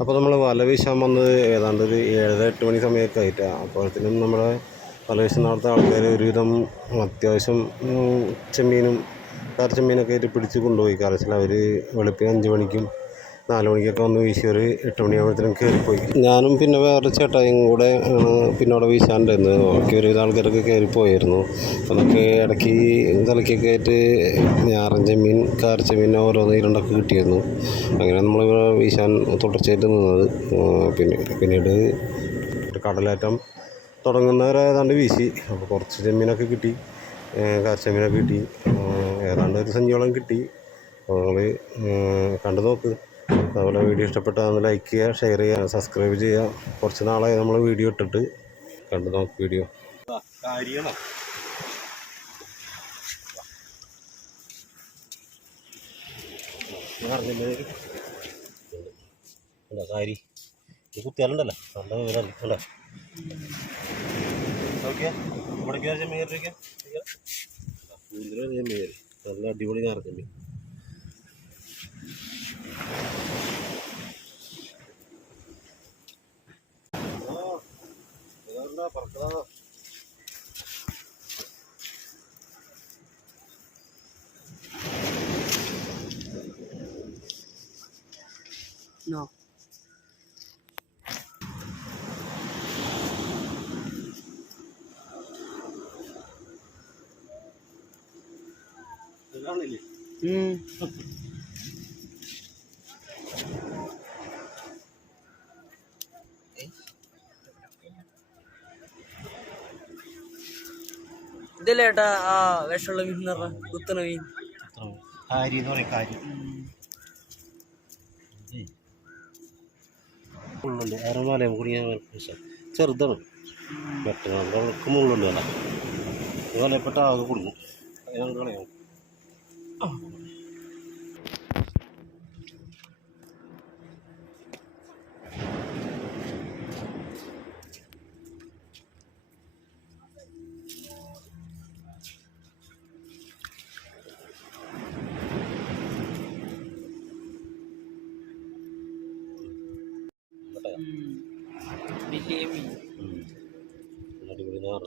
അപ്പോൾ നമ്മൾ വല വീശാൻ വന്നത് ഏതാണ്ട് ഒരു 7-8 മണി സമയമൊക്കെ ആയിട്ടാണ്. അപ്പോഴത്തേനും നമ്മുടെ വല വീശുന്ന അവിടുത്തെ ആൾക്കാർ ഒരുവിധം അത്യാവശ്യം ചെമ്മീനും ചെമ്മീനൊക്കെ ആയിട്ട് പിടിച്ച് കൊണ്ടുപോയി. കാരണം അവർ വെളുപ്പിന് 5 മണിക്കും 4 മണിക്കൊക്കെ വന്ന് വീശി ഒരു 8 മണിയാകുമ്പോഴത്തേനും കയറിപ്പോയി. ഞാനും പിന്നെ വേറെ ചേട്ടായും കൂടെ പിന്നെ അവിടെ വീശാണ്ടായിരുന്നത്. ബാക്കി ഒരുവിധ ആൾക്കാരൊക്കെ കയറിപ്പോയായിരുന്നു. അതൊക്കെ ഇടയ്ക്ക് തലയ്ക്കൊക്കെ ആയിട്ട് ഞാറൻ ചെമ്മീൻ ചെമ്മീൻ ഓരോന്ന് ഇരണ്ടൊക്കെ കിട്ടിയിരുന്നു. അങ്ങനെ നമ്മൾ വീശാൻ തുടർച്ചയായിട്ട് നിന്നത്. പിന്നീട് കടലേറ്റം തുടങ്ങുന്നവരെ ഏതാണ്ട് വീശി. അപ്പോൾ കുറച്ച് ചെമ്മീനൊക്കെ കിട്ടി, ചെമ്മീനൊക്കെ കിട്ടി, ഏതാണ്ട് ഒരു സഞ്ചിയോളം കിട്ടി. അപ്പോൾ നമ്മൾ കണ്ടു നോക്ക്. അതുപോലെ വീഡിയോ ഇഷ്ടപ്പെട്ടാൽ ഒന്ന് ലൈക്ക് ചെയ്യുക, ഷെയർ ചെയ്യുക, സബ്സ്ക്രൈബ് ചെയ്യുക. കുറച്ച് നാളായി നമ്മൾ വീഡിയോ ഇട്ടിട്ട്. കണ്ടു നോക്ക് വീഡിയോ. കാരി കുത്തിയാലുണ്ടല്ലോ നല്ല വിവരമല്ല അല്ലേ? ഓക്കെ, ഇവിടേക്ക് ചെമ്മീൻ കയറിയിരിക്കാം. ചെമ്മീൻ കയറി നല്ല അടിപൊളി ഞാറച്ചെമ്മീൻ. പറക്കതാ No. ഇതല്ലേ ഏട്ടാ ആ വിഷമുള്ള മീൻ എന്ന് പറഞ്ഞ കുത്തണ മീൻ? കാരി എന്ന് പറയും, കാരി. മുള്ളുണ്ട്, അരമാലയം കുടിയാൻ ചെറുതാണ്. വെട്ടണക്ക് മുള്ളുണ്ട്. വല വലപ്പെട്ട ആകെ കുടുങ്ങും. അതിനാണ് കളയാം. വലിയ മീൻ അടിപൊളി നാറ